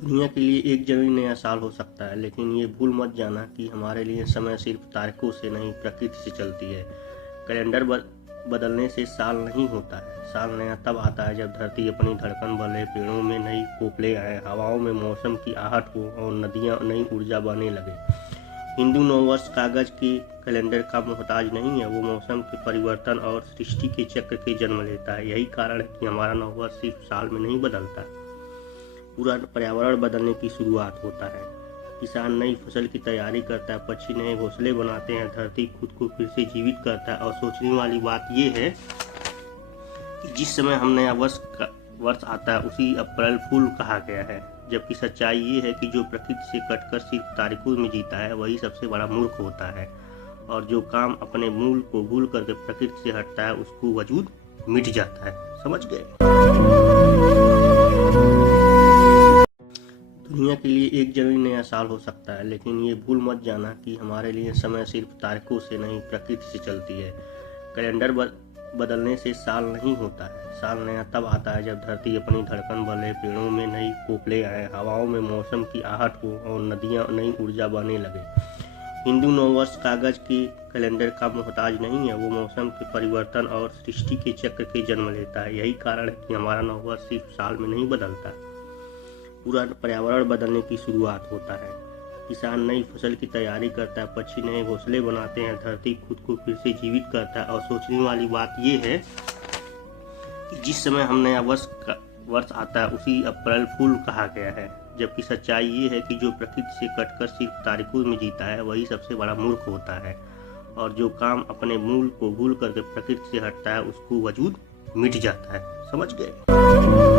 दुनिया के लिए एक जनवरी नया साल हो सकता है, लेकिन ये भूल मत जाना कि हमारे लिए समय सिर्फ तारीखों से नहीं, प्रकृति से चलती है। कैलेंडर बदलने से साल नहीं होता है। साल नया तब आता है जब धरती अपनी धड़कन बदले, पेड़ों में नई कोपलें आए, हवाओं में मौसम की आहट हो और नदियाँ नई ऊर्जा बहने लगे। हिंदू नववर्ष कागज के कैलेंडर का मोहताज नहीं है, वो मौसम के परिवर्तन और सृष्टि के चक्र के जन्म लेता है। यही कारण है कि हमारा नववर्ष सिर्फ साल में नहीं बदलता, पूरा पर्यावरण बदलने की शुरुआत होता है। किसान नई फसल की तैयारी करता है, पक्षी नए घोंसले बनाते हैं, धरती खुद को फिर से जीवित करता है। और सोचने वाली बात यह है कि जिस समय हम नया वर्ष आता है उसी अप्रैल फूल कहा गया है, जबकि सच्चाई ये है कि जो प्रकृति से कटकर सिर्फ तारीखों में जीता है वही सबसे बड़ा मूर्ख होता है। और जो काम अपने मूल को भूल करके प्रकृति से हटता है उसको वजूद मिट जाता है। समझ गए? दुनिया के लिए एक जनवरी नया साल हो सकता है, लेकिन ये भूल मत जाना कि हमारे लिए समय सिर्फ तारीखों से नहीं, प्रकृति से चलती है। कैलेंडर बदलने से साल नहीं होता है। साल नया तब आता है जब धरती अपनी धड़कन बदले, पेड़ों में नई कोपलें आए, हवाओं में मौसम की आहट हो और नदियाँ नई ऊर्जा बहने लगे। हिंदू नववर्ष कागज के कैलेंडर का मोहताज नहीं है, वो मौसम के परिवर्तन और सृष्टि के चक्र के जन्म लेता है। यही कारण है कि हमारा नववर्ष सिर्फ साल में नहीं बदलता, पूरा पर्यावरण बदलने की शुरुआत होता है। किसान नई फसल की तैयारी करता है, पक्षी नए घोंसले बनाते हैं, धरती खुद को फिर से जीवित करता है। और सोचने वाली बात यह है कि जिस समय हम नया वर्ष आता है उसी अप्रैल फूल कहा गया है, जबकि सच्चाई ये है कि जो प्रकृति से कटकर सिर्फ तारीखों में जीता है वही सबसे बड़ा मूर्ख होता है। और जो काम अपने मूल को भूल करके प्रकृति से हटता है उसको वजूद मिट जाता है। समझ गए?